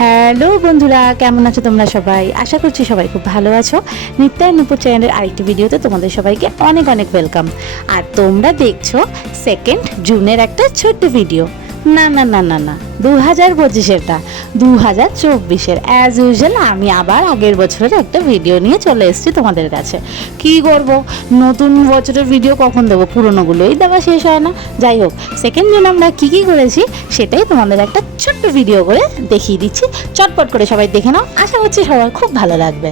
Hello বন্ধুরা, কেমন আছো তোমরা সবাই? আশা করছি সবাই খুব ভালো আছো। নিত্যায় নূপুর চ্যানেলের আরেকটি ভিডিওতে তোমাদের সবাইকে অনেক অনেক ওয়েলকাম। আর তোমরা দেখছো 2 জুনের একটা ছোট্ট ভিডিও। না না না না না 2025-এরটা, 2024-এর অ্যাজ ইউজুয়াল আমি আবার আগের বছরের একটা ভিডিও নিয়ে চলে এসেছি তোমাদের কাছে। কি করব, নতুন বছরের ভিডিও কখন দেবো, পুরোনোগুলোই দেওয়া শেষ হয় না। যাই হোক, 2 জুন আমরা কী কী করেছি সেটাই তোমাদের একটা ছোট্ট ভিডিও করে দেখিয়ে দিচ্ছি। চটপট করে সবাই দেখে নাও, আশা করছি সবার খুব ভালো লাগবে।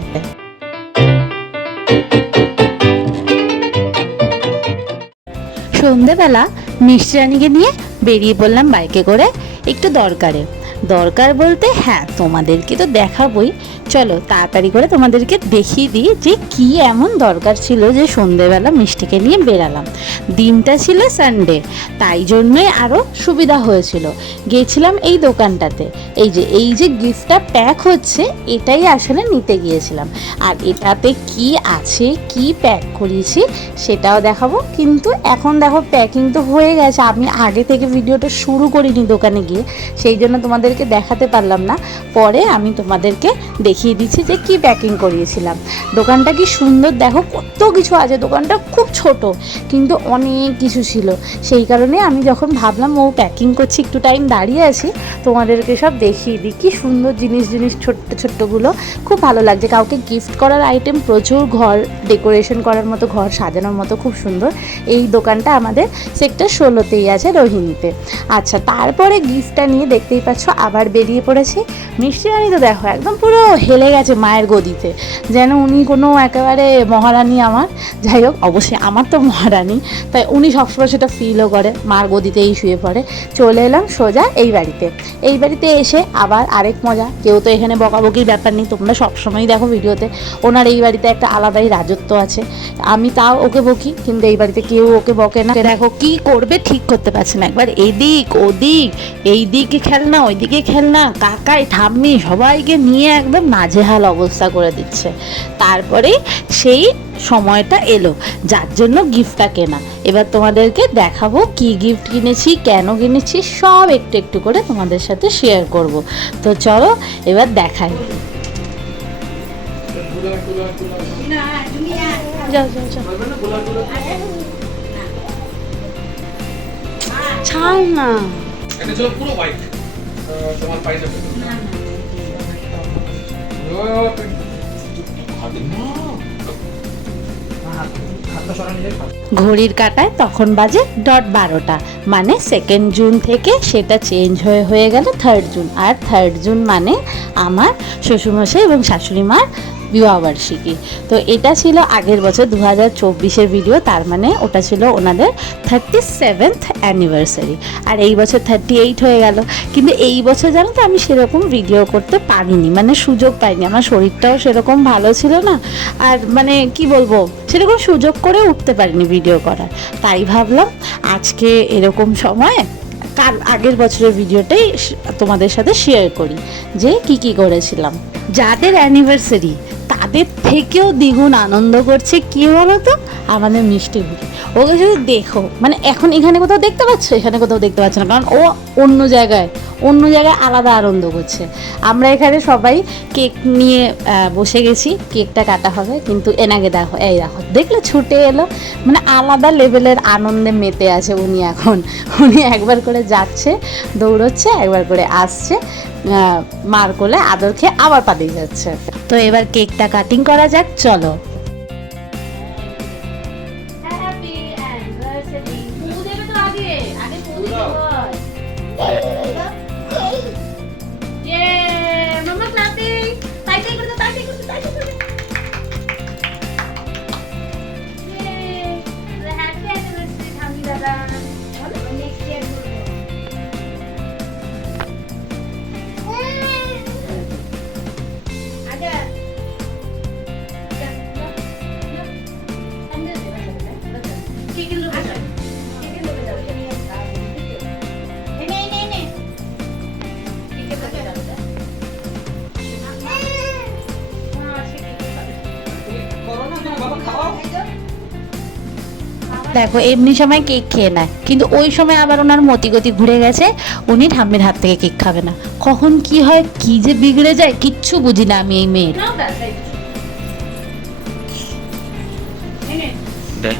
সন্ধেবেলা মিষ্টি রানীকে নিয়ে বেরিয়ে পড়লাম বাইকে করে একটু দরকার বলতে হ্যাঁ তোমাদেরকে তো দেখাবই। চলো তাড়াতাড়ি করে তোমাদেরকে দেখিয়ে দিই যে কি এমন দরকার ছিল যে সন্ধেবেলা মিষ্টিকে নিয়ে বেরালাম। দিনটা ছিল সানডে, তাই জন্যই আরও সুবিধা হয়েছিল। গিয়েছিলাম এই দোকানটাতে, এই যে গিফটটা প্যাক হচ্ছে এটাই আসলে নিতে গিয়েছিলাম। আর এটাতে কি আছে, কি প্যাক করিয়েছি সেটাও দেখাবো। কিন্তু এখন দেখো প্যাকিং তো হয়ে গেছে, আমি আগে থেকে ভিডিওটা শুরু করিনি দোকানে গিয়ে, সেই জন্য তোমাদেরকে দেখাতে পারলাম না। পরে আমি তোমাদেরকে দেখিয়ে দিচ্ছি যে কি প্যাকিং করিয়েছিলাম। দোকানটা কি সুন্দর, দেখো কত কিছু আছে। দোকানটা খুব ছোট কিন্তু অনেক কিছু ছিল, সেই কারণে আমি যখন ভাবলাম ও প্যাকিং করছি একটু টাইম দাঁড়িয়ে আছি, তোমাদেরকে সব দেখিয়ে দিই। কি সুন্দর জিনিস ছোট্টগুলো, খুব ভালো লাগছে। কাউকে গিফট করার আইটেম প্রচুর, ঘর ডেকোরেশন করার মতো, ঘর সাজানোর মতো খুব সুন্দর। এই দোকানটা আমাদের সেক্টর 16তেই আছে, রোহিণীতে। আচ্ছা, তারপরে গিফটটা নিয়ে দেখতেই পাচ্ছ আবার বেরিয়ে পড়েছি। মিষ্টি রানী তো দেখো একদম পুরো হেলে গেছে মায়ের গদিতে, যেন উনি কোনো একেবারে মহারানী আমার। যাই হোক, অবশ্যই আমার তো মহারানী, তাই উনি সবসময় সেটা ফিলও করে, মার গদিতেই শুয়ে পড়ে। চলে এলাম সোজা এই বাড়িতে এসে আবার আরেক মজা। কেউ তো এখানে বকাবকির ব্যাপার নেই, তোমরা সবসময়ই দেখো ভিডিওতে ওনার এই বাড়িতে একটা আলাদাই রাজত্ব আছে। আমি তাও ওকে বকি, কিন্তু এই বাড়িতে কেউ ওকে বকে না। দেখো কি করবে ঠিক করতে পারছে না, একবার এদিক ওদিক, এই দিকে খেলনা ওই দিকে খেলনা, কাকাই ঠাম্মি সবাইকে নিয়ে একদম নাজেহাল অবস্থা করে দিচ্ছে। তারপরে সেই সময়টা এলো যার জন্য গিফটটা কেনা। এবার তোমাদেরকে দেখাবো কি গিফট কিনেছি, কেন কিনেছি, সব একটু একটু করে তোমাদের সাথে শেয়ার করব। তো চলো এবার দেখাই। ছাড় না, এটা ছিল পুরো হোয়াইট। তোমার পাইজামা ঘড়ির কাঁটায় তখন বাজে 12:30, মানে 2 জুন থেকে সেটা চেঞ্জ হয়ে গেল 3 জুন। আর 3 জুন মানে আমার শ্বশুরমশাই এবং শাশুড়ি মার বিবাহবার্ষিকী। তো এটা ছিল আগের বছর 2024-এর ভিডিও, তার মানে ওটা ছিল ওনাদের 37th অ্যানিভার্সারি। আর এই বছর 38 হয়ে গেল। কিন্তু এই বছর জানো তো আমি সেরকম ভিডিও করতে পারিনি, মানে সুযোগ পাইনি। আমার শরীরটাও সেরকম ভালো ছিল না, আর মানে কি বলবো, সেরকম সুযোগ করে উঠতে পারিনি ভিডিও করার। তাই ভাবলাম আজকে এরকম সময় আগের বছরের ভিডিওটাই তোমাদের সাথে শেয়ার করি যে কি করেছিলাম। যাদের অ্যানিভার্সারি তাদের থেকেও দ্বিগুণ আনন্দ করছে কি বলো তো, আমাদের মিষ্টি বুড়ি। ওকে শুধু দেখো, মানে এখন এখানে কোথাও দেখতে পাচ্ছ, এখানে কোথাও দেখতে পাচ্ছ না, কারণ ও অন্য জায়গায় আলাদা আনন্দ করছে। আমরা এখানে সবাই কেক নিয়ে বসে গেছি, কেকটা কাটা হবে, কিন্তু এনাকে দেখো, দেখলে ছুটে এলো, মানে আলাদা লেভেলের আনন্দে মেতে আছে উনি। এখন উনি একবার করে যাচ্ছে, দৌড়চ্ছে, একবার করে আসছে, মার কোলে আদর খেয়ে আবার পালিয়ে যাচ্ছে। তো এবার কেকটা কাটিং করা যাক, চলো। দেখো এমনি সময় কেক খেয়ে নেয়, কিন্তু ওই সময় আবার ওনার মতিগতি ঘুরে গেছে, উনি ঠাম্মির হাত থেকে কেক খাবে না। কখন কি হয়, কি যে বিগড়ে যায় কিচ্ছু বুঝি না আমি এই মেয়ের। দেখ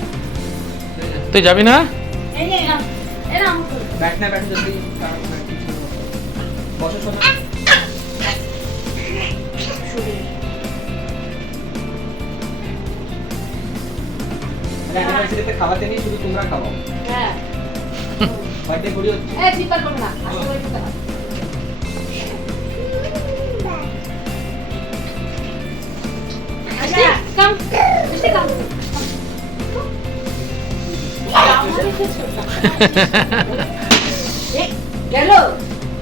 তুই যাবি না? बैठना बैठो जल्दी বসো শোনো অ্যানিভার্সারিতে খাওয়াতে নেই, শুধু তোমরা খাওয়াও। হ্যাঁ বার্থডে করি হচ্ছে। চিৎকার করবে না, আসলে একটু দাঁড়াও। আচ্ছা, come, মিষ্টি come. এ, গেল?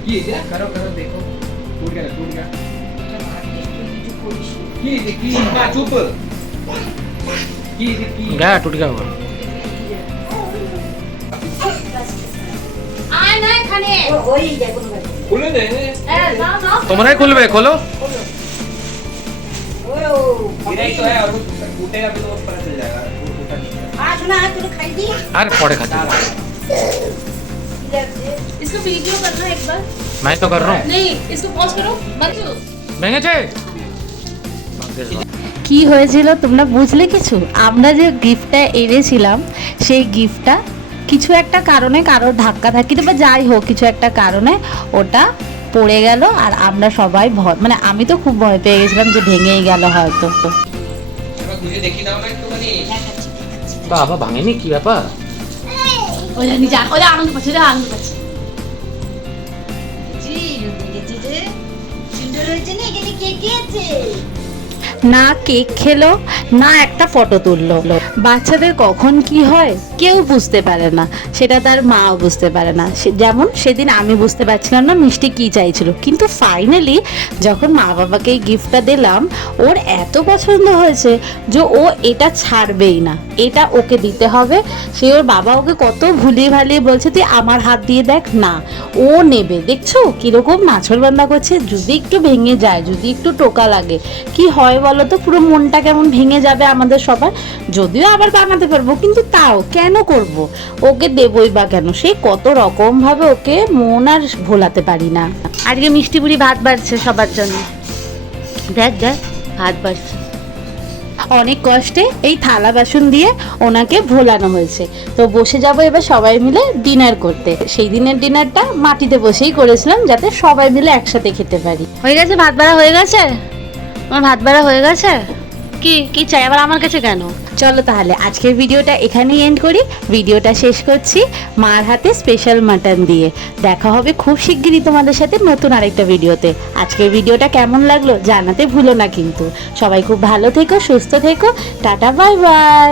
কি এটা? করো করো দেখো টूट गया কি যে কি না চুপ কি যে কি गया टूट गया होगा। আয় না এখানে। খুলে দে যাও যাও। তোমরাই খুলবে, খোলো। गिरा ही तो है और वो टूटेगा भी तो पता चल जाएगा टूटा नहीं है। আর পরে খাচ্ছি। इसको वीडियो करना एक बार। मैं तो कर रहा हूँ। नहीं, इसको पॉज करो मत। ভেঙেছে? কি হয়েছিল তোমরা বুঝলে কিছু? আমরা যে গিফটটা এনেছিলাম সেই গিফটটা কিছু একটা কারণে, কারোর ধাক্কা ধাক্কিতে বা যাই হোক কিছু একটা কারণে ওটা পড়ে গেল, আর আমরা সবাই ভয়, মানে আমি তো খুব ভয় পেয়ে গেছিলাম যে ভেঙেই গেল হয়তো। এবার ঘুরে দেখি দাও না একটুখানি বাবা ভাঙেনি, কি ব্যাপার? ওই জানি যা, ওই আনন্দ পাচ্ছে, ওই আনন্দ পাচ্ছে। না কেক খেলো, না একটা ফটো তুললো। বাচ্চাদের কখন কি হয় কেউ বুঝতে পারে না, সেটা তার মাও বুঝতে পারে না। যেমন সেদিন আমি বুঝতে পারছিলাম না মিষ্টি কি চাইছিল, কিন্তু ফাইনালি যখন মা বাবাকে এই গিফটটা দিলাম ওর এত পছন্দ হয়েছে যে ও এটা ছাড়বেই না, এটা ওকে দিতে হবে। সে ওর বাবা ওকে কত ভুলিয়ে ভালিয়ে বলছে তুই আমার হাত দিয়ে দেখ, না ও নেবে। দেখছো কিরকম নাছরবান্দা করছে, যদি একটু ভেঙে যায়, যদি একটু টোকা লাগে কি হয় বলো তো, পুরো মনটা কেমন ভেঙে যাবে আমাদের সবার। যদিও আবার বানাতে পারবো, কিন্তু তাও কেন করব, ওকে দেবই বা কেন। সে কত রকম ভাবে ওকে মন আর ভোলাতে পারি না। আজকে মিষ্টি বুড়ি ভাত বাড়ছে সবার জন্য, দেখ দেখ ভাত বাড়ছে। অনেক কষ্টে এই থালা বাসন দিয়ে ওনাকে ভোলানো হয়েছে। তো বসে যাব এবার সবাই মিলে ডিনার করতে। সেই দিনের ডিনারটা মাটিতে বসেই করেছিলাম যাতে সবাই মিলে একসাথে খেতে পারি। হয়ে গেছে ভাত বাড়া, হয়ে গেছে আমার ভাত বাড়া হয়ে গেছে। কি কি চাই আবার আমার কাছে কেন? চলো তাহলে আজকের ভিডিওটা এখানেই এন্ড করি। ভিডিওটা শেষ করছি মার হাতে স্পেশাল মাটন দিয়ে। দেখা হবে খুব শিগগিরই তোমাদের সাথে নতুন আরেকটা ভিডিওতে। আজকের ভিডিওটা কেমন লাগলো জানাতে ভুলো না কিন্তু। সবাই খুব ভালো থেকো, সুস্থ থেকো, টাটা বাই বাই।